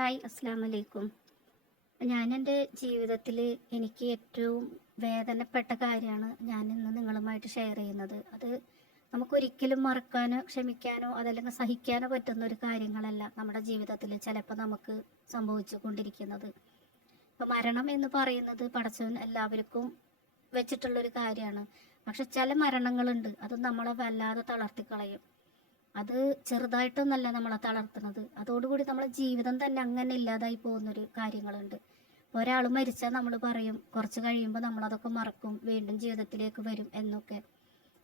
Hi, അസ്സാം വലൈക്കും. ഞാൻ എൻ്റെ ജീവിതത്തിൽ എനിക്ക് ഏറ്റവും വേദനപ്പെട്ട കാര്യമാണ് ഞാൻ ഇന്ന് നിങ്ങളുമായിട്ട് ഷെയർ ചെയ്യുന്നത്. അത് നമുക്കൊരിക്കലും മറക്കാനോ ക്ഷമിക്കാനോ അതല്ലെങ്കിൽ സഹിക്കാനോ പറ്റുന്ന ഒരു കാര്യങ്ങളല്ല നമ്മുടെ ജീവിതത്തിൽ ചിലപ്പോൾ നമുക്ക് സംഭവിച്ചു കൊണ്ടിരിക്കുന്നത്. ഇപ്പം മരണം എന്ന് പറയുന്നത് പടച്ചവൻ എല്ലാവർക്കും വെച്ചിട്ടുള്ളൊരു കാര്യമാണ്. പക്ഷെ ചില മരണങ്ങളുണ്ട്, അത് നമ്മളെ വല്ലാതെ തളർത്തിക്കളയും. അത് ചെറുതായിട്ടൊന്നല്ല നമ്മളെ തളർത്തുന്നത്, അതോടുകൂടി നമ്മളെ ജീവിതം തന്നെ അങ്ങനെ ഇല്ലാതായി പോകുന്നൊരു കാര്യങ്ങളുണ്ട്. ഒരാൾ മരിച്ചാൽ നമ്മൾ പറയും കുറച്ച് കഴിയുമ്പോൾ നമ്മളതൊക്കെ മറക്കും, വീണ്ടും ജീവിതത്തിലേക്ക് വരും എന്നൊക്കെ.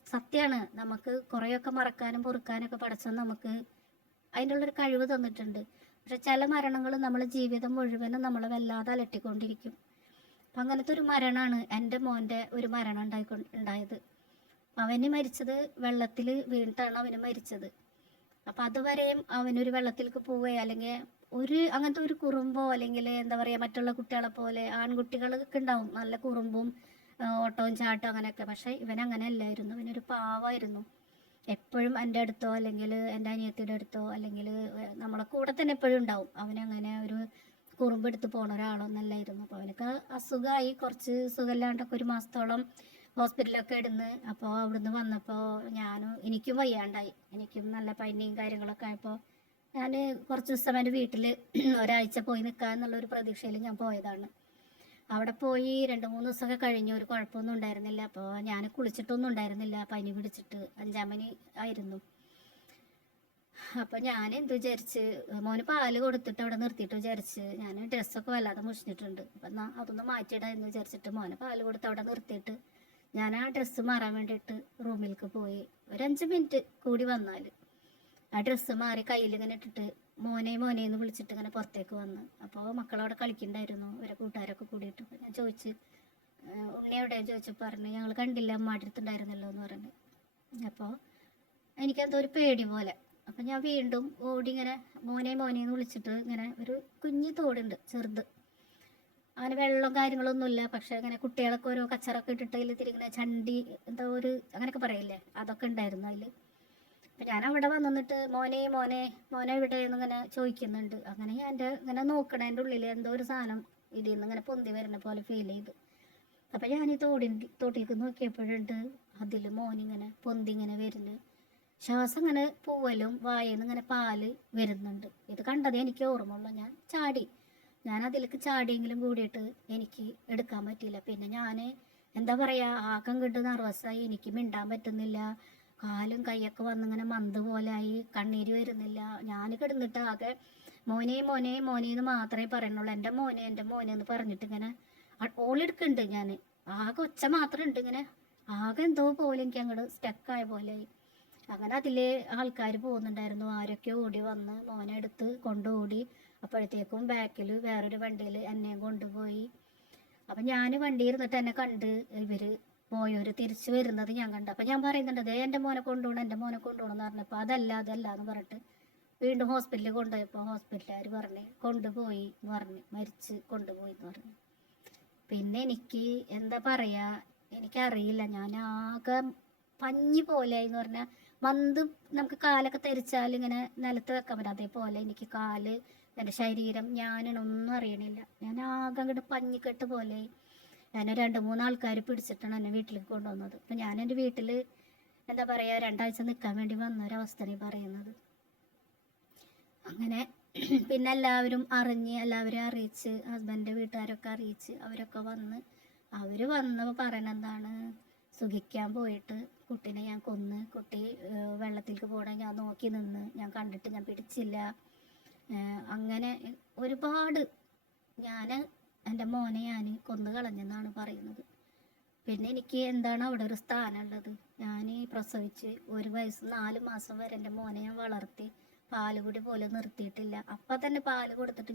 സത്യമാണ്, നമുക്ക് കുറേയൊക്കെ മറക്കാനും പൊറുക്കാനൊക്കെ പഠിച്ചാൽ നമുക്ക് അതിനുള്ളൊരു കഴിവ് തന്നിട്ടുണ്ട്. പക്ഷെ ചില മരണങ്ങൾ നമ്മളെ ജീവിതം മുഴുവനും നമ്മളെ വല്ലാതെ അലട്ടിക്കൊണ്ടിരിക്കും. അപ്പം അങ്ങനത്തെ ഒരു മരണമാണ് എൻ്റെ മോൻ്റെ ഒരു മരണം ഉണ്ടായത്. അവന് മരിച്ചത് വെള്ളത്തിൽ വീണിട്ടാണ് അവന് മരിച്ചത്. അപ്പം അതുവരെയും അവനൊരു വെള്ളത്തിലേക്ക് പോവുകയോ അല്ലെങ്കിൽ അങ്ങനത്തെ ഒരു കുറുമ്പോ അല്ലെങ്കിൽ എന്താ പറയുക മറ്റുള്ള കുട്ടികളെ പോലെ ആൺകുട്ടികളൊക്കെ ഉണ്ടാവും നല്ല കുറുമ്പും ഓട്ടവും ചാട്ടവും അങ്ങനെയൊക്കെ. പക്ഷേ ഇവൻ അങ്ങനെ അല്ലായിരുന്നു, ഇവനൊരു പാവമായിരുന്നു. എപ്പോഴും എൻ്റെ അടുത്തോ അല്ലെങ്കിൽ എൻ്റെ അനിയത്തിയുടെ അടുത്തോ അല്ലെങ്കിൽ നമ്മളെ കൂടെ തന്നെ എപ്പോഴും ഉണ്ടാവും. അവനങ്ങനെ ഒരു കുറുമ്പെടുത്ത് പോണ ഒരാളൊന്നല്ലായിരുന്നു. അപ്പോൾ അവനൊക്കെ അസുഖമായി, കുറച്ച് സുഖമില്ലാണ്ടൊക്കെ ഒരു മാസത്തോളം ഹോസ്പിറ്റലൊക്കെ ഇടുന്ന്. അപ്പോൾ അവിടുന്ന് വന്നപ്പോൾ എനിക്കും വയ്യാണ്ടായി, എനിക്കും നല്ല പനിയും കാര്യങ്ങളൊക്കെ ആയപ്പോൾ ഞാൻ കുറച്ച് ദിവസം എൻ്റെ വീട്ടിൽ ഒരാഴ്ച പോയി നിൽക്കുക എന്നുള്ളൊരു പ്രതീക്ഷയിൽ ഞാൻ പോയതാണ്. അവിടെ പോയി 2-3 ദിവസമൊക്കെ കഴിഞ്ഞു, ഒരു കുഴപ്പമൊന്നും ഉണ്ടായിരുന്നില്ല. അപ്പോൾ ഞാൻ കുളിച്ചിട്ടൊന്നും ഉണ്ടായിരുന്നില്ല, പനി പിടിച്ചിട്ട് 5-ാം പനി ആയിരുന്നു. അപ്പം ഞാൻ എന്ത് വിചാരിച്ച്, മോന് പാല് കൊടുത്തിട്ട് അവിടെ നിർത്തിയിട്ട് വിചാരിച്ച് ഞാൻ ഡ്രസ്സൊക്കെ വല്ലാതെ മുഷിഞ്ഞിട്ടുണ്ട്, അപ്പം എന്നാൽ അതൊന്ന് മാറ്റിയിടാം എന്ന് വിചാരിച്ചിട്ട് മോന് പാല് കൊടുത്ത് അവിടെ നിർത്തിയിട്ട് ഞാൻ ആ ഡ്രസ്സ് മാറാൻ വേണ്ടിയിട്ട് റൂമിലേക്ക് പോയി. ഒരു 5 മിനിറ്റ് കൂടി വന്നാൽ ആ ഡ്രസ്സ് മാറി കയ്യിലിങ്ങനെ ഇട്ടിട്ട് മോനെ മോനെ എന്ന് വിളിച്ചിട്ട് ഇങ്ങനെ പുറത്തേക്ക് വന്ന്. അപ്പോൾ മക്കളവിടെ കളിക്കണ്ടായിരുന്നു, ഇവരെ കൂട്ടുകാരൊക്കെ കൂടിയിട്ട്. ഞാൻ ചോദിച്ച് ഉണ്ണി എവിടെയെന്ന് ചോദിച്ചപ്പോൾ പറഞ്ഞു ഞങ്ങൾ കണ്ടില്ല, അമ്മാടി അടുത്തുണ്ടായിരുന്നല്ലോ എന്ന് പറഞ്ഞു. അപ്പോൾ എനിക്കെന്തോ ഒരു പേടി പോലെ. അപ്പം ഞാൻ വീണ്ടും ഓടി ഇങ്ങനെ മോനെ മോനെ എന്ന് വിളിച്ചിട്ട് ഇങ്ങനെ ഒരു കുഞ്ഞി തോടുണ്ട് ചെറുത്, അങ്ങനെ വെള്ളം കാര്യങ്ങളൊന്നുമില്ല. പക്ഷെ അങ്ങനെ കുട്ടികളൊക്കെ ഓരോ കച്ചറൊക്കെ ഇട്ടിട്ട് അതിൽ തിരിങ്ങനെ ചണ്ടി എന്താ ഒരു അങ്ങനെയൊക്കെ പറയില്ലേ, അതൊക്കെ ഉണ്ടായിരുന്നു അതിൽ. അപ്പം ഞാൻ അവിടെ വന്നിട്ട് മോനെ മോനെ മോനെ എവിടെയെന്ന് ഇങ്ങനെ ചോദിക്കുന്നുണ്ട്. അങ്ങനെ ഞാൻ എൻ്റെ ഇങ്ങനെ നോക്കണേൻ്റെ ഉള്ളിൽ എന്തോ ഒരു സാധനം ഇതിൽ നിന്ന് ഇങ്ങനെ പൊന്തി വരുന്ന പോലെ ഫീൽ ചെയ്തു. അപ്പം ഞാൻ ഈ തോട്ടിലേക്ക് നോക്കിയപ്പോഴുണ്ട് അതിൽ മോനിങ്ങനെ പൊന്തി ഇങ്ങനെ വരുന്നു. ശ്വാസം ഇങ്ങനെ പൂവലും വായന്ന് ഇങ്ങനെ പാല് വരുന്നുണ്ട്. ഇത് കണ്ടത് എനിക്ക് ഓർമ്മയുള്ളൂ. ഞാൻ അതിലേക്ക് ചാടിയെങ്കിലും കൂടിയിട്ട് എനിക്ക് എടുക്കാൻ പറ്റിയില്ല. പിന്നെ ഞാൻ എന്താ പറയുക, ആക്കം കിട്ട് നർവസായി, എനിക്ക് മിണ്ടാൻ പറ്റുന്നില്ല. കാലും കൈയൊക്കെ വന്നിങ്ങനെ മന്ത് പോലായി, കണ്ണീര് വരുന്നില്ല. ഞാൻ കിടന്നിട്ട് ആകെ മോനെ മോനെ മോനെ എന്ന് മാത്രമേ പറയുന്നുള്ളൂ. എൻ്റെ മോനെ എന്ന് പറഞ്ഞിട്ട് ഇങ്ങനെ ഓളെടുക്കുന്നുണ്ട്. ഞാൻ ആകെ ഒച്ച മാത്രം ഉണ്ട്, ഇങ്ങനെ ആകെ എന്തോ പോലെ എനിക്ക് അങ്ങോട്ട് സ്റ്റക്കായ പോലെയായി. അങ്ങനെ അതിലെ ആൾക്കാർ പോകുന്നുണ്ടായിരുന്നു, ആരൊക്കെ ഓടി വന്ന് മോനെ എടുത്ത് കൊണ്ടുപോടി. അപ്പോഴത്തേക്കും ബാക്കിൽ വേറൊരു വണ്ടിയിൽ എന്നെയും കൊണ്ടുപോയി. അപ്പം ഞാൻ വണ്ടിയിൽ ഇരുന്നിട്ട് എന്നെ കണ്ട് ഇവർ പോയവർ തിരിച്ചു വരുന്നത് ഞാൻ കണ്ടു. അപ്പം ഞാൻ പറയുന്നുണ്ട് ദേ എൻ്റെ മോനെ കൊണ്ടുപോകണം എന്ന് പറഞ്ഞപ്പോൾ അതല്ല എന്ന് പറഞ്ഞിട്ട് വീണ്ടും ഹോസ്പിറ്റലിൽ കൊണ്ടുപോയപ്പോൾ ഹോസ്പിറ്റലുകാർ പറഞ്ഞ് കൊണ്ടുപോയി എന്ന് പറഞ്ഞ്, മരിച്ച് കൊണ്ടുപോയി എന്ന് പറഞ്ഞു. പിന്നെ എനിക്ക് എന്താ പറയുക, എനിക്കറിയില്ല, ഞാൻ ആകെ പഞ്ഞി പോലെയായി എന്ന് പറഞ്ഞാൽ മന്ത് നമുക്ക് കാലൊക്കെ തെരിച്ചാൽ ഇങ്ങനെ നിലത്ത് വെക്കാൻ പറ്റും, അതേപോലെ എനിക്ക് കാല്, എൻ്റെ ശരീരം, ഞാനൊന്നും അറിയണില്ല. ഞാൻ ആകെ അങ്ങോട്ട് പഞ്ഞിക്കെട്ട് പോലെ. എന്നെ 2-3 ആൾക്കാർ പിടിച്ചിട്ടാണ് എന്നെ വീട്ടിലേക്ക് കൊണ്ടുവന്നത്. അപ്പം ഞാൻ എൻ്റെ വീട്ടിൽ എന്താ പറയുക 2 ആഴ്ച നിൽക്കാൻ വേണ്ടി വന്ന ഒരവസ്ഥയാണ് പറയുന്നത്. അങ്ങനെ പിന്നെ എല്ലാവരും എല്ലാവരും അറിയിച്ച്, ഹസ്ബൻഡിൻ്റെ വീട്ടുകാരൊക്കെ അറിയിച്ച് അവരൊക്കെ വന്ന്. അവർ വന്നപ്പോൾ പറയണെന്താണ്, സുഖിക്കാൻ പോയിട്ട് കുട്ടീനെ ഞാൻ കൊന്ന്, കുട്ടി വെള്ളത്തിലേക്ക് പോകണ ഞാൻ നോക്കി നിന്ന്, ഞാൻ കണ്ടിട്ട് ഞാൻ പിടിച്ചില്ല. അങ്ങനെ ഒരുപാട് എൻ്റെ മോനെ ഞാൻ കൊന്നു കളഞ്ഞെന്നാണ് പറയുന്നത്. പിന്നെ എനിക്ക് എന്താണ് അവിടെ ഒരു സ്ഥാനമുള്ളത്. ഞാൻ പ്രസവിച്ച് 1 വയസ്സ് 4 മാസം വരെ എൻ്റെ മോനെ ഞാൻ വളർത്തി, പാലുകുടി പോലും നിർത്തിയിട്ടില്ല. അപ്പം തന്നെ പാല് കൊടുത്തിട്ട്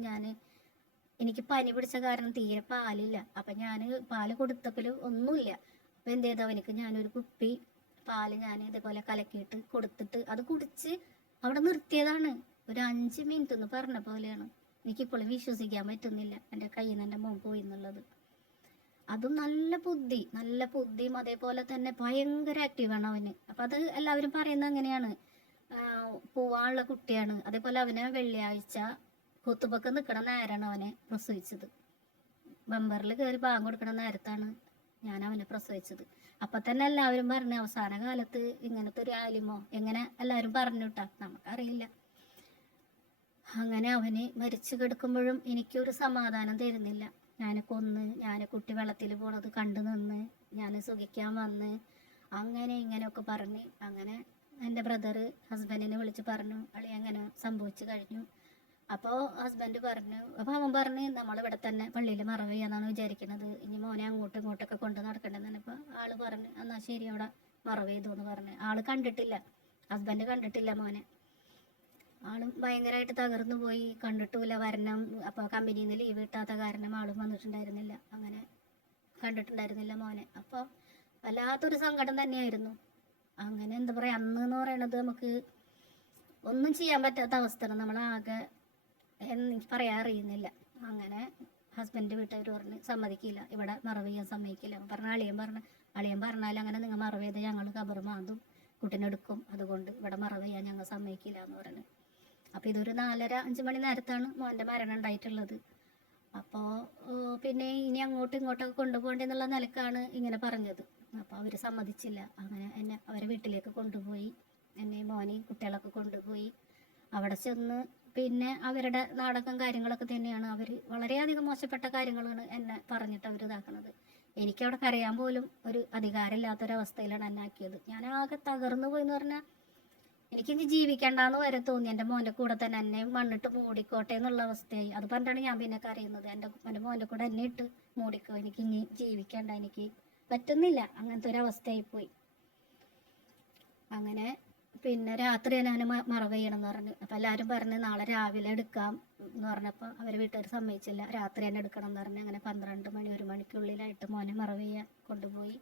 എനിക്ക് പനി പിടിച്ച കാരണം തീരെ പാലില്ല. അപ്പം ഞാൻ പാല് കൊടുത്തപ്പോൾ ഒന്നുമില്ല. അപ്പം എന്ത് ചെയ്തു, അവനക്ക് ഞാനൊരു കുപ്പി പാല് ഞാൻ ഇതേപോലെ കലക്കിയിട്ട് കൊടുത്തിട്ട് അത് കുടിച്ച് അവിടെ നിർത്തിയതാണ്. ഒരു 5 മിനിറ്റ് എന്ന് പറഞ്ഞ പോലെയാണ്. എനിക്കിപ്പോഴും വിശ്വസിക്കാൻ പറ്റുന്നില്ല എൻ്റെ കയ്യിൽ നിന്ന് എൻ്റെ മോൻ പോയി എന്നുള്ളത്. അതും നല്ല ബുദ്ധിയും അതേപോലെ തന്നെ ഭയങ്കര ആക്റ്റീവാണ് അവന്. അപ്പം അത് എല്ലാവരും പറയുന്നത് അങ്ങനെയാണ്, പോവാനുള്ള കുട്ടിയാണ്. അതേപോലെ അവന് വെള്ളിയാഴ്ച കുത്തുപൊക്കെ നിൽക്കണ നേരാണ് അവനെ പ്രസവിച്ചത്. ബമ്പറിൽ കയറി ബാങ്ക് കൊടുക്കണ നേരത്താണ് ഞാൻ അവനെ പ്രസവിച്ചത്. അപ്പൊ തന്നെ എല്ലാവരും പറഞ്ഞു അവസാന കാലത്ത് ഇങ്ങനത്തെ ഒരു ആലിമോ എങ്ങനെ എല്ലാവരും പറഞ്ഞു കേട്ടാ, നമുക്കറിയില്ല. അങ്ങനെ അവന് മരിച്ചു കിടക്കുമ്പോഴും എനിക്കൊരു സമാധാനം തരുന്നില്ല. ഞാൻ കുട്ടി വെള്ളത്തിൽ പോണത് കണ്ടു നിന്ന്, ഞാൻ സുഖിക്കാൻ വന്ന്, അങ്ങനെ ഇങ്ങനെയൊക്കെ പറഞ്ഞ്. അങ്ങനെ എൻ്റെ ബ്രദർ ഹസ്ബൻഡിനെ വിളിച്ച് പറഞ്ഞു അളി അങ്ങനെ സംഭവിച്ചു കഴിഞ്ഞു. അപ്പോൾ ഹസ്ബൻഡ് പറഞ്ഞു, അപ്പോൾ അവൻ പറഞ്ഞ് നമ്മളിവിടെ തന്നെ പള്ളിയിൽ മറവ് ചെയ്യാന്നാണ് വിചാരിക്കുന്നത്, ഇനി മോനെ അങ്ങോട്ടും ഇങ്ങോട്ടൊക്കെ കൊണ്ട് നടക്കണ്ടെന്നാണ്. ഇപ്പോൾ ആള് പറഞ്ഞു എന്നാൽ ശരി അവിടെ മറവ് ചെയ്തു എന്ന് പറഞ്ഞ്. ആള് കണ്ടിട്ടില്ല, ഹസ്ബൻഡ് കണ്ടിട്ടില്ല മോനെ. ആളും ഭയങ്കരമായിട്ട് തകർന്നു പോയി, കണ്ടിട്ടില്ല വരണം. അപ്പോൾ കമ്പനിയിൽ നിന്ന് ലീവ് കിട്ടാത്ത കാരണം ആളും വന്നിട്ടുണ്ടായിരുന്നില്ല, അങ്ങനെ കണ്ടിട്ടുണ്ടായിരുന്നില്ല മോനെ. അപ്പോൾ വല്ലാത്തൊരു സങ്കടം തന്നെയായിരുന്നു. അങ്ങനെ എന്താ പറയുക, അന്ന് എന്ന് പറയണത് നമുക്ക് ഒന്നും ചെയ്യാൻ പറ്റാത്ത അവസ്ഥയാണ്. നമ്മളാകെ എനിക്ക് പറയാൻ അറിയുന്നില്ല. അങ്ങനെ ഹസ്ബൻഡ് വീട്ടുകാർ പറഞ്ഞ് സമ്മതിക്കില്ല, ഇവിടെ മറവ് ചെയ്യാൻ സമ്മതിക്കില്ല. അളിയൻ പറഞ്ഞാൽ അങ്ങനെ നിങ്ങൾ മറവ് ചെയ്ത് ഞങ്ങൾ കബർ മാന്തും കുട്ടീനെടുക്കും, അതുകൊണ്ട് ഇവിടെ മറവ് ചെയ്യാൻ ഞങ്ങൾ സമ്മതിക്കില്ല എന്ന് പറഞ്ഞു. അപ്പോൾ ഇതൊരു 4:30-5 മണി നേരത്താണ് മോൻ്റെ മരണം ഉണ്ടായിട്ടുള്ളത്. അപ്പോൾ പിന്നെ ഇനി അങ്ങോട്ടും ഇങ്ങോട്ടൊക്കെ കൊണ്ടുപോകേണ്ടെന്നുള്ള നിലക്കാണ് ഇങ്ങനെ പറഞ്ഞത്. അപ്പോൾ അവർ സമ്മതിച്ചില്ല. അങ്ങനെ എന്നെ അവരെ വീട്ടിലേക്ക് കൊണ്ടുപോയി, എന്നെ മോനെയും കുട്ടികളൊക്കെ കൊണ്ടുപോയി. അവിടെ ചെന്ന് പിന്നെ അവരുടെ നാടകം കാര്യങ്ങളൊക്കെ തന്നെയാണ്. അവർ വളരെയധികം മോശപ്പെട്ട കാര്യങ്ങളാണ് എന്നെ പറഞ്ഞിട്ട് അവർ ഇതാക്കുന്നത്. എനിക്കവിടെ കരയാൻ പോലും ഒരു അധികാരമില്ലാത്തൊരവസ്ഥയിലാണ് എന്നെ ആക്കിയത്. ഞാൻ ആകെ തകർന്നു പോയി എന്ന് പറഞ്ഞാൽ എനിക്കിനി ജീവിക്കണ്ടെന്ന് വരെ തോന്നി. എൻ്റെ മോൻ്റെ കൂടെ തന്നെ എന്നെ മണ്ണിട്ട് മൂടിക്കോട്ടെ എന്നുള്ള അവസ്ഥയായി. അത് പറഞ്ഞിട്ടാണ് ഞാൻ പിന്നെ കരയുന്നത്. എൻ്റെ മോൻ്റെ കൂടെ എന്നെ ഇട്ട് മൂടിക്കോ, എനിക്ക് ഇനി ജീവിക്കണ്ട, എനിക്ക് പറ്റുന്നില്ല, അങ്ങനത്തെ ഒരു അവസ്ഥയായിപ്പോയി. അങ്ങനെ പിന്നെ രാത്രി ഞാൻ മറവ് ചെയ്യണം എന്ന് പറഞ്ഞു. അപ്പം എല്ലാവരും പറഞ്ഞ് നാളെ രാവിലെ എടുക്കാം എന്ന് പറഞ്ഞപ്പോൾ അവർ വീട്ടുകാർ സമ്മതിച്ചില്ല, രാത്രി തന്നെ എടുക്കണം എന്ന് പറഞ്ഞ്. അങ്ങനെ 12 മണി 1 മണിക്കുള്ളിലായിട്ട് മോനെ മറവ് ചെയ്യാൻ കൊണ്ടുപോയി.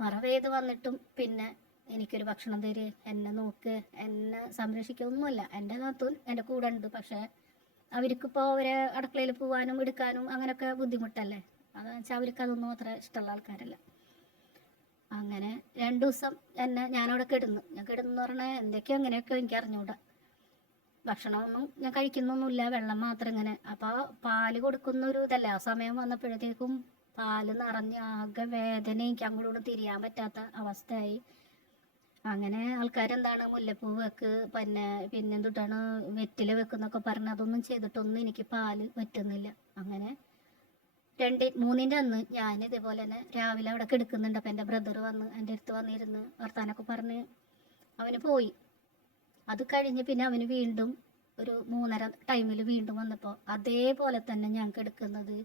മറവ് ചെയ്ത് വന്നിട്ടും പിന്നെ എനിക്കൊരു ഭക്ഷണം തര്, എന്നെ നോക്ക്, എന്നെ സംരക്ഷിക്കൊന്നുമില്ല. എൻ്റെ നാത്തൂൻ എൻ്റെ കൂടെ ഉണ്ട്, പക്ഷേ അവർക്കിപ്പോൾ അവരെ അടുക്കളയിൽ പോകാനും എടുക്കാനും അങ്ങനെയൊക്കെ ബുദ്ധിമുട്ടല്ലേ. അതെന്ന് വെച്ചാൽ അവർക്ക് അതൊന്നും അത്ര ഇഷ്ടമുള്ള ആൾക്കാരല്ല. അങ്ങനെ 2 ദിവസം ഞാനവിടെ ഞാൻ കിടന്നു പറഞ്ഞാൽ എന്തൊക്കെയോ അങ്ങനെയൊക്കെ എനിക്ക് അറിഞ്ഞൂടാ. ഭക്ഷണമൊന്നും ഞാൻ കഴിക്കുന്നൊന്നുമില്ല, വെള്ളം മാത്രം ഇങ്ങനെ. അപ്പോൾ പാല് കൊടുക്കുന്ന ഒരു ഇതല്ല. ആ സമയം വന്നപ്പോഴത്തേക്കും പാല് നിറഞ്ഞ് ആകെ വേദന, എനിക്ക് അങ്ങോട്ട് തിരിയാൻ പറ്റാത്ത അവസ്ഥയായി. അങ്ങനെ ആൾക്കാരെന്താണ് മുല്ലപ്പൂ വെക്ക്, പിന്നെന്തുട്ടാണ് വെറ്റില വെക്കുന്നൊക്കെ പറഞ്ഞ് അതൊന്നും ചെയ്തിട്ടൊന്നും എനിക്ക് പാല് പറ്റുന്നില്ല. അങ്ങനെ 3-ന്റെ അന്ന് ഞാൻ ഇതേപോലെ തന്നെ രാവിലെ അവിടെ കിടക്കുന്നുണ്ട്. അപ്പം എൻ്റെ ബ്രദർ വന്ന് എൻ്റെ അടുത്ത് വന്നിരുന്ന് വർത്താനൊക്കെ പറഞ്ഞ് അവന് പോയി. അത് കഴിഞ്ഞ് പിന്നെ അവന് വീണ്ടും ഒരു 3:30 ടൈമിൽ വീണ്ടും വന്നപ്പോൾ അതേപോലെ തന്നെ ഞാൻ കിടക്കുന്നത്,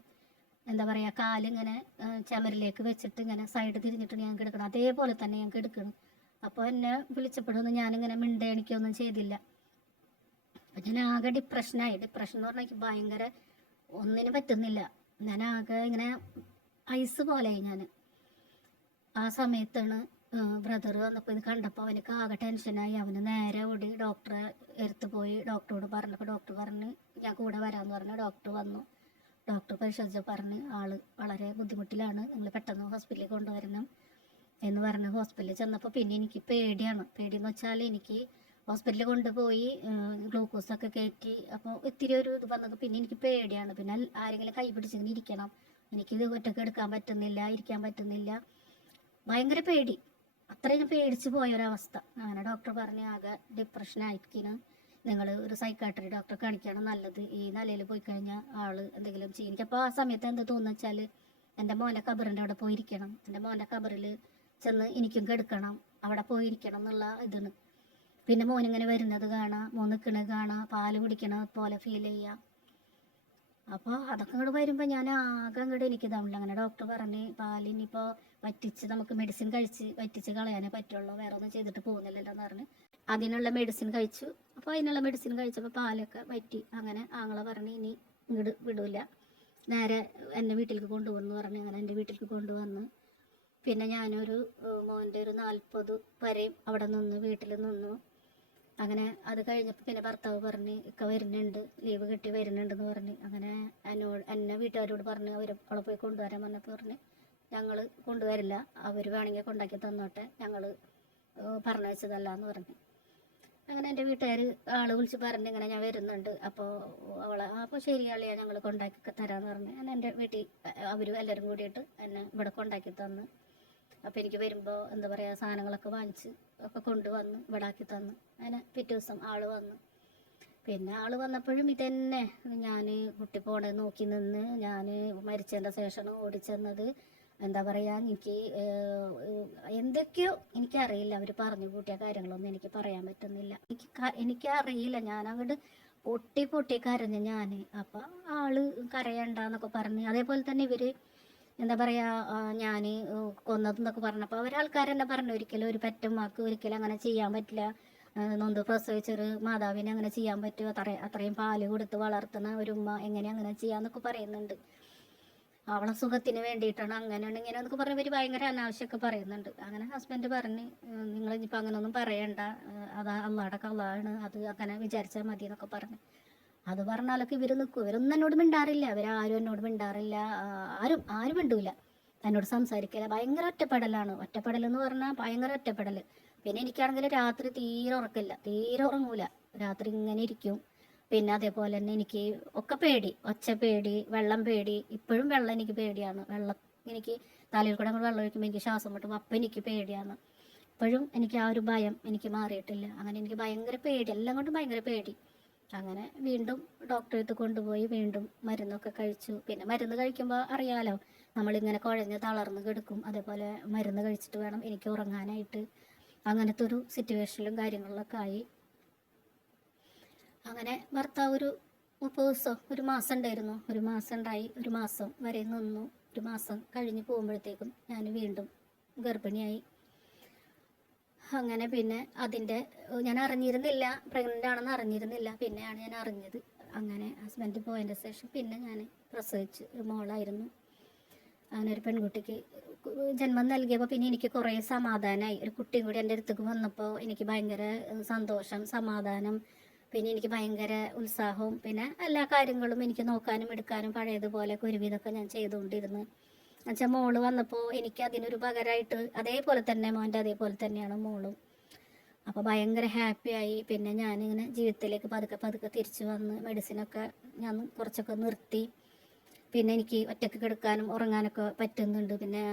എന്താ പറയുക, കാലിങ്ങനെ ചുമരിലേക്ക് വെച്ചിട്ട് ഇങ്ങനെ സൈഡ് തിരിഞ്ഞിട്ട് ഞാൻ കിടക്കണം. അതേപോലെ തന്നെ ഞാൻ കിടക്കണം. അപ്പോൾ എന്നെ വിളിച്ചപ്പോഴൊന്നും ഞാനിങ്ങനെ മിണ്ടേണിക്കൊന്നും ചെയ്തില്ല. അപ്പം ഞാൻ ആകെ ഡിപ്രഷൻ എന്ന് പറഞ്ഞാൽ എനിക്ക് ഭയങ്കര ഒന്നിനും പറ്റുന്നില്ല. ഞാൻ ആകെ ഇങ്ങനെ ഐസ് പോലെയായി ഞാൻ. ആ സമയത്താണ് ബ്രദർ വന്നപ്പോൾ ഇത് കണ്ടപ്പോൾ അവനക്ക് ആകെ ടെൻഷനായി. അവന് നേരെ ഓടി ഡോക്ടറെ എടുത്ത് പോയി. ഡോക്ടറോട് പറഞ്ഞപ്പോൾ ഡോക്ടർ പറഞ്ഞ് ഞാൻ കൂടെ വരാമെന്ന് പറഞ്ഞു. ഡോക്ടർ വന്നു. ഡോക്ടർ പരിശോധിച്ച് പറഞ്ഞ് ആൾ വളരെ ബുദ്ധിമുട്ടിലാണ്, നിങ്ങൾ പെട്ടെന്ന് ഹോസ്പിറ്റലിൽ കൊണ്ടുവരണം എന്ന് പറഞ്ഞ് ഹോസ്പിറ്റലിൽ ചെന്നപ്പോൾ പിന്നെ എനിക്ക് പേടിയെന്ന് വെച്ചാൽ എനിക്ക് ഹോസ്പിറ്റലിൽ കൊണ്ടുപോയി ഗ്ലൂക്കോസൊക്കെ കയറ്റി. അപ്പോൾ ഇത്തിരി ഒരു ഇത് വന്നത് പിന്നെ എനിക്ക് പേടിയാണ്. പിന്നെ ആരെങ്കിലും കൈ പിടിച്ചിങ്ങനെ ഇരിക്കണം, എനിക്കിത് ഒറ്റയ്ക്ക് എടുക്കാൻ പറ്റുന്നില്ല, ഇരിക്കാൻ പറ്റുന്നില്ല, ഭയങ്കര പേടി. അത്രയും പേടിച്ച് പോയൊരവസ്ഥ. അങ്ങനെ ഡോക്ടർ പറഞ്ഞ് ആകെ ഡിപ്രഷനായിരിക്കണം, നിങ്ങൾ ഒരു സൈക്കാട്രി ഡോക്ടറെ കാണിക്കുകയാണ് നല്ലത്, ഈ നിലയിൽ പോയി കഴിഞ്ഞാൽ ആൾ എന്തെങ്കിലും ചെയ്യും. എനിക്കപ്പോൾ ആ സമയത്ത് എന്ത് തോന്നുന്നു വെച്ചാൽ എൻ്റെ മോൻ്റെ കബറിൻ്റെ അവിടെ പോയിരിക്കണം, എൻ്റെ മോൻ്റെ കബറിൽ ചെന്ന് എനിക്കും കെടുക്കണം, അവിടെ പോയിരിക്കണം എന്നുള്ള ഇതാണ്. പിന്നെ മോനിങ്ങനെ വരുന്നത് കാണാം, മോൻ നിൽക്കണത് കാണാം, പാല് കുടിക്കണ പോലെ ഫീൽ ചെയ്യുക. അപ്പോൾ അതൊക്കെ ഇങ്ങോട്ട് വരുമ്പോൾ ഞാൻ ആകെ അങ്ങോട്ട് എനിക്കിതാവില്ല. അങ്ങനെ ഡോക്ടർ പറഞ്ഞ് പാലിനിപ്പോൾ വറ്റിച്ച് നമുക്ക് മെഡിസിൻ കഴിച്ച് വറ്റിച്ച് കളയാനേ പറ്റുള്ളൂ, വേറെ ഒന്നും ചെയ്തിട്ട് പോകുന്നില്ലല്ലോ എന്ന് പറഞ്ഞ് അതിനുള്ള മെഡിസിൻ കഴിച്ചു. അപ്പോൾ അതിനുള്ള മെഡിസിൻ കഴിച്ചപ്പോൾ പാലൊക്കെ വറ്റി. അങ്ങനെ ആങ്ങളെ പറഞ്ഞ് ഇനി ഇങ്ങോട്ട് വിടില്ല, നേരെ എന്നെ വീട്ടിലേക്ക് കൊണ്ടുപോകുന്നു പറഞ്ഞ് അങ്ങനെ എൻ്റെ വീട്ടിലേക്ക് കൊണ്ടുവന്ന് പിന്നെ ഞാനൊരു മോൻ്റെ ഒരു 40 വരെയും അവിടെ വീട്ടിൽ നിന്നു. അങ്ങനെ അത് കഴിഞ്ഞപ്പോൾ പിന്നെ ഭർത്താവ് പറഞ്ഞ് ഇക്ക വരുന്നുണ്ട്, ലീവ് കിട്ടി വരുന്നുണ്ടെന്ന് പറഞ്ഞ്. അങ്ങനെ എന്നെ വീട്ടുകാരോട് പറഞ്ഞ് അവളെ പോയി കൊണ്ടുവരാൻ പറഞ്ഞപ്പോൾ പറഞ്ഞ് ഞങ്ങൾ കൊണ്ടുവരില്ല, അവർ വേണമെങ്കിൽ കൊണ്ടാക്കി തന്നോട്ടെ, ഞങ്ങൾ പറഞ്ഞു വെച്ചതല്ല എന്ന് പറഞ്ഞു. അങ്ങനെ എൻ്റെ വീട്ടുകാർ ആള് വിളിച്ച് പറഞ്ഞ് ഇങ്ങനെ ഞാൻ വരുന്നുണ്ട്, അപ്പോൾ അപ്പോൾ ശരി അളിയാ ഞങ്ങൾ കൊണ്ടാക്കി തരാമെന്ന് പറഞ്ഞ് ഞാൻ എൻ്റെ വീട്ടിൽ അവർ എല്ലാവരും കൂടിയിട്ട് എന്നെ ഇവിടെ കൊണ്ടാക്കി തന്ന്. അപ്പോൾ എനിക്ക് വരുമ്പോൾ എന്താ പറയുക സാധനങ്ങളൊക്കെ വാങ്ങിച്ച് ഒക്കെ കൊണ്ടുവന്ന് ഇവിടെ ആക്കി തന്നു. അങ്ങനെ പിറ്റേ ദിവസം ആൾ വന്നു. പിന്നെ ആൾ വന്നപ്പോഴും ഇതന്നെ, ഞാൻ കുട്ടി പോണത് നോക്കി നിന്ന് ഞാൻ മരിച്ചതിൻ്റെ ശേഷമാണ് ഓടിച്ചെന്നത്. എന്താ പറയുക, എനിക്ക് എന്തൊക്കെയോ എനിക്കറിയില്ല, അവർ പറഞ്ഞു കൂട്ടിയ കാര്യങ്ങളൊന്നും എനിക്ക് പറയാൻ പറ്റുന്നില്ല. എനിക്കറിയില്ല, ഞാൻ അങ്ങോട്ട് പൊട്ടി പൊട്ടി കരഞ്ഞു ഞാൻ. അപ്പം ആള് കരയണ്ടെന്നൊക്കെ പറഞ്ഞ്, അതേപോലെ തന്നെ ഇവർ എന്താ പറയുക ഞാൻ കൊന്നതെന്നൊക്കെ പറഞ്ഞപ്പോൾ അവരാൾക്കാരെന്നെ പറഞ്ഞു ഒരിക്കലും ഒരു പെറ്റമ്മക്ക് ഒരിക്കലും അങ്ങനെ ചെയ്യാൻ പറ്റില്ല, നൊന്ത് പ്രസവിച്ചൊരു മാതാവിനെ അങ്ങനെ ചെയ്യാൻ പറ്റുമോ, അത്രയും പാല് കൊടുത്ത് വളർത്തുന്ന ഒരു ഉമ്മ എങ്ങനെ അങ്ങനെ ചെയ്യാന്നൊക്കെ പറയുന്നുണ്ട്. അവളെ സുഖത്തിന് വേണ്ടിയിട്ടാണ് അങ്ങനെയാണ് ഇങ്ങനെയെന്നൊക്കെ പറഞ്ഞ് ഇവർ ഭയങ്കര അനാവശ്യമൊക്കെ പറയുന്നുണ്ട്. അങ്ങനെ ഹസ്ബൻഡ് പറഞ്ഞ് നിങ്ങൾ ഇനിയിപ്പോൾ അങ്ങനെയൊന്നും പറയണ്ട, അത് അള്ളാടെ കള്ളാണ്, അത് അങ്ങനെ വിചാരിച്ചാൽ മതി എന്നൊക്കെ പറഞ്ഞ്. അത് പറഞ്ഞാലൊക്കെ ഇവർ നിൽക്കും, ഇവരൊന്നും എന്നോട് മിണ്ടാറില്ല, അവരാരും എന്നോട് മിണ്ടാറില്ല, ആരും മിണ്ടൂല, എന്നോട് സംസാരിക്കില്ല. ഭയങ്കര ഒറ്റപ്പെടലാണ്. ഒറ്റപ്പെടലെന്ന് പറഞ്ഞാൽ ഭയങ്കര ഒറ്റപ്പെടൽ. പിന്നെ എനിക്കാണെങ്കിൽ രാത്രി തീരെ ഉറക്കില്ല, തീരെ ഉറങ്ങൂല, രാത്രി ഇങ്ങനെ ഇരിക്കും. പിന്നെ അതേപോലെ തന്നെ എനിക്ക് ഒക്കെ പേടി, ഒച്ച പേടി, വെള്ളം പേടി. ഇപ്പോഴും വെള്ളം എനിക്ക് പേടിയാണ്. വെള്ളം എനിക്ക് തലയിൽ കൂടെ അങ്ങോട്ട് വെള്ളം ഒഴിക്കുമ്പോൾ എനിക്ക് ശ്വാസം മുട്ടും, അപ്പം എനിക്ക് പേടിയാണ്. ഇപ്പോഴും എനിക്ക് ആ ഒരു ഭയം എനിക്ക് മാറിയിട്ടില്ല. അങ്ങനെ എനിക്ക് ഭയങ്കര പേടി, എല്ലാം കൊണ്ടും ഭയങ്കര പേടി. അങ്ങനെ വീണ്ടും ഡോക്ടറെ അടുത്ത് കൊണ്ടുപോയി വീണ്ടും മരുന്നൊക്കെ കഴിച്ചു. പിന്നെ മരുന്ന് കഴിക്കുമ്പോൾ അറിയാലോ, നമ്മളിങ്ങനെ കുഴഞ്ഞ് തളർന്ന് കിടക്കും. അതേപോലെ മരുന്ന് കഴിച്ചിട്ട് വേണം എനിക്ക് ഉറങ്ങാനായിട്ട്. അങ്ങനത്തെ ഒരു സിറ്റുവേഷനിലും കാര്യങ്ങളിലൊക്കെ ആയി. അങ്ങനെ ഭർത്താവ് ഒരു 30 ദിവസം ഒരു മാസം ഉണ്ടായിരുന്നു. ഒരു മാസം ഉണ്ടായി, ഒരു മാസം വരെ നിന്നു. ഒരു മാസം കഴിഞ്ഞ് പോകുമ്പോഴത്തേക്കും ഞാൻ വീണ്ടും ഗർഭിണിയായി. അങ്ങനെ പിന്നെ ഞാൻ അറിഞ്ഞിരുന്നില്ല, പ്രഗ്നൻ്റ് ആണെന്ന് അറിഞ്ഞിരുന്നില്ല. പിന്നെയാണ് ഞാൻ അറിഞ്ഞത്. അങ്ങനെ ഹസ്ബൻഡ് പോയതിൻ്റെ ശേഷം പിന്നെ ഞാൻ പ്രസവിച്ച് ഒരു മോളായിരുന്നു. അങ്ങനെ ഒരു പെൺകുട്ടിക്ക് ജന്മം നൽകിയപ്പോൾ പിന്നെ എനിക്ക് കുറേ സമാധാനമായി. ഒരു കുട്ടിയും കൂടി എൻ്റെ അടുത്തേക്ക് വന്നപ്പോൾ എനിക്ക് ഭയങ്കര സന്തോഷം, സമാധാനം. പിന്നെ എനിക്ക് ഭയങ്കര ഉത്സാഹവും, പിന്നെ എല്ലാ കാര്യങ്ങളും എനിക്ക് നോക്കാനും എടുക്കാനും പഴയതുപോലെ ഒരുവിധമൊക്കെ ഞാൻ ചെയ്തുകൊണ്ടിരുന്നു. എന്നുവെച്ചാൽ മോള് വന്നപ്പോൾ എനിക്ക് അതിനൊരു പകരമായിട്ട് അതേപോലെ തന്നെ മോൻ്റെ അതേപോലെ തന്നെയാണ് മോളും. അപ്പോൾ ഭയങ്കര ഹാപ്പിയായി. പിന്നെ ഞാനിങ്ങനെ ജീവിതത്തിലേക്ക് പതുക്കെ പതുക്കെ തിരിച്ചു വന്ന് മെഡിസിനൊക്കെ ഞാൻ കുറച്ചൊക്കെ നിർത്തി. പിന്നെ എനിക്ക് ഒറ്റയ്ക്ക് കിടക്കാനും ഉറങ്ങാനൊക്കെ പറ്റുന്നുണ്ട്. പിന്നെ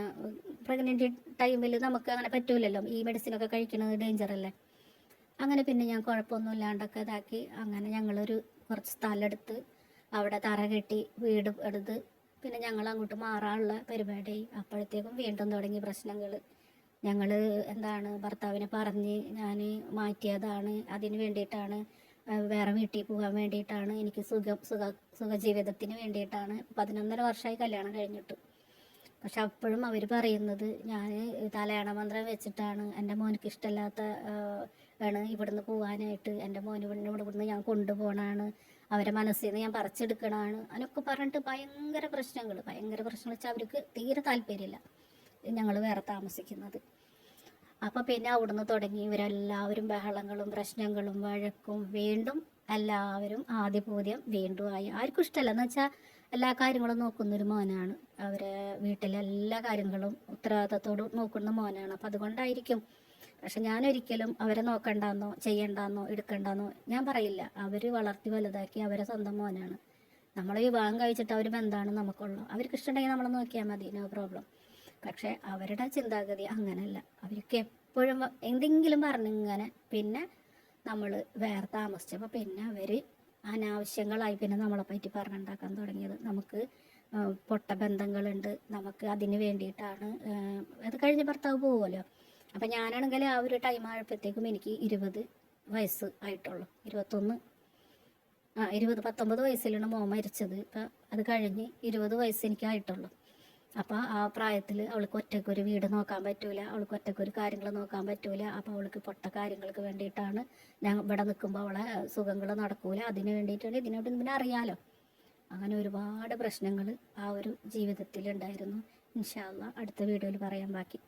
പ്രഗ്നൻറ്റ് ടൈമിൽ നമുക്ക് അങ്ങനെ പറ്റൂലല്ലോ, ഈ മെഡിസിനൊക്കെ കഴിക്കുന്നത് ഡേഞ്ചറല്ലേ. അങ്ങനെ പിന്നെ ഞാൻ കുഴപ്പമൊന്നും ഇല്ലാണ്ടൊക്കെ ഇതാക്കി. അങ്ങനെ ഞങ്ങളൊരു കുറച്ച് സ്ഥലം എടുത്ത് അവിടെ തറ കെട്ടി വീട് എടുത്ത് പിന്നെ ഞങ്ങൾ അങ്ങോട്ട് മാറാനുള്ള പരിപാടി. അപ്പോഴത്തേക്കും വീണ്ടും തുടങ്ങി പ്രശ്നങ്ങൾ. ഞങ്ങൾ ഭർത്താവിനെ പറഞ്ഞ് ഞാൻ മാറ്റിയതാണ്, അതിന് വേണ്ടിയിട്ടാണ്, വേറെ വീട്ടിൽ പോകാൻ വേണ്ടിയിട്ടാണ്, എനിക്ക് സുഖജീവിതത്തിന് വേണ്ടിയിട്ടാണ്. 11.5 വർഷമായി കല്യാണം കഴിഞ്ഞിട്ട്. പക്ഷെ അപ്പോഴും അവർ പറയുന്നത് ഞാൻ തലയണ മന്ത്രം വെച്ചിട്ടാണ്, എൻ്റെ മോനിക്ക് ഇഷ്ടമില്ലാത്ത ആണ് ഇവിടുന്ന് പോകാനായിട്ട്, എൻ്റെ മോന് ഇവിടുന്ന് ഞാൻ കൊണ്ടുപോകണമാണ്, അവരെ മനസ്സിൽ നിന്ന് ഞാൻ പറിച്ചെടുക്കണമാണ്, അതിനൊക്കെ പറഞ്ഞിട്ട് ഭയങ്കര പ്രശ്നങ്ങൾ വെച്ചാൽ അവർക്ക് തീരെ താല്പര്യമില്ല ഞങ്ങൾ വേറെ താമസിക്കുന്നത്. അപ്പോൾ പിന്നെ അവിടുന്ന് തുടങ്ങി ഇവരെല്ലാവരും ബഹളങ്ങളും പ്രശ്നങ്ങളും വഴക്കും. വീണ്ടും എല്ലാവരും ആദ്യബോധ്യം വീണ്ടും ആയി. ആർക്കും ഇഷ്ടമല്ല എന്ന് വെച്ചാൽ എല്ലാ കാര്യങ്ങളും നോക്കുന്നൊരു മോനാണ്, അവരെ വീട്ടിലെ എല്ലാ കാര്യങ്ങളും ഉത്തരവാദിത്തത്തോട് നോക്കുന്ന മോനാണ്. അപ്പം അതുകൊണ്ടായിരിക്കും. പക്ഷെ ഞാനൊരിക്കലും അവരെ നോക്കണ്ടെന്നോ ചെയ്യണ്ടെന്നോ എടുക്കണ്ടെന്നോ ഞാൻ പറയില്ല. അവർ വളർത്തി വലുതാക്കി അവരെ സ്വന്തം മോനാണ്. നമ്മൾ വിവാഹം കഴിച്ചിട്ട് അവർ ബന്ധമാണ് നമുക്കുള്ളൂ. അവർക്ക് ഇഷ്ടമുണ്ടെങ്കിൽ നമ്മൾ നോക്കിയാൽ മതി, നോ പ്രോബ്ലം. പക്ഷേ അവരുടെ ചിന്താഗതി അങ്ങനെയല്ല. അവർക്ക് എപ്പോഴും എന്തെങ്കിലും പറഞ്ഞിങ്ങനെ പിന്നെ നമ്മൾ വേറെ താമസിച്ചപ്പോൾ പിന്നെ അവർ അനാവശ്യങ്ങളായി പിന്നെ നമ്മളെ പറ്റി പറഞ്ഞുണ്ടാക്കാൻ തുടങ്ങിയത്. നമുക്ക് പൊട്ട ബന്ധങ്ങളുണ്ട്, നമുക്ക് അതിന് വേണ്ടിയിട്ടാണ്. അത് കഴിഞ്ഞ് ഭർത്താവ് പോകുമല്ലോ. അപ്പം ഞാനാണെങ്കിൽ ആ ഒരു ടൈം ആയപ്പോഴത്തേക്കും എനിക്ക് 20 വയസ്സ് ആയിട്ടുള്ളൂ. 19 വയസ്സിലാണ് മോൻ മരിച്ചത്. ഇപ്പം അത് കഴിഞ്ഞ് 20 വയസ്സ് എനിക്കായിട്ടുള്ളൂ. അപ്പോൾ ആ പ്രായത്തിൽ അവൾക്ക് ഒറ്റയ്ക്കൊരു വീട് നോക്കാൻ പറ്റൂല, അവൾക്ക് ഒറ്റയ്ക്കൊരു കാര്യങ്ങൾ നോക്കാൻ പറ്റൂല. അപ്പോൾ അവൾക്ക് പൊട്ട കാര്യങ്ങൾക്ക് വേണ്ടിയിട്ടാണ് ഞാൻ ഇവിടെ നിൽക്കുമ്പോൾ അവളെ സുഖങ്ങൾ നടക്കൂല, അതിന് വേണ്ടിയിട്ടാണ് ഇതിനോട് പിന്നെ അറിയാലോ. അങ്ങനെ ഒരുപാട് പ്രശ്നങ്ങൾ ആ ഒരു ജീവിതത്തിലുണ്ടായിരുന്നു. ഇൻഷാ അല്ലാഹ് അടുത്ത വീഡിയോയിൽ പറയാൻ ബാക്കി.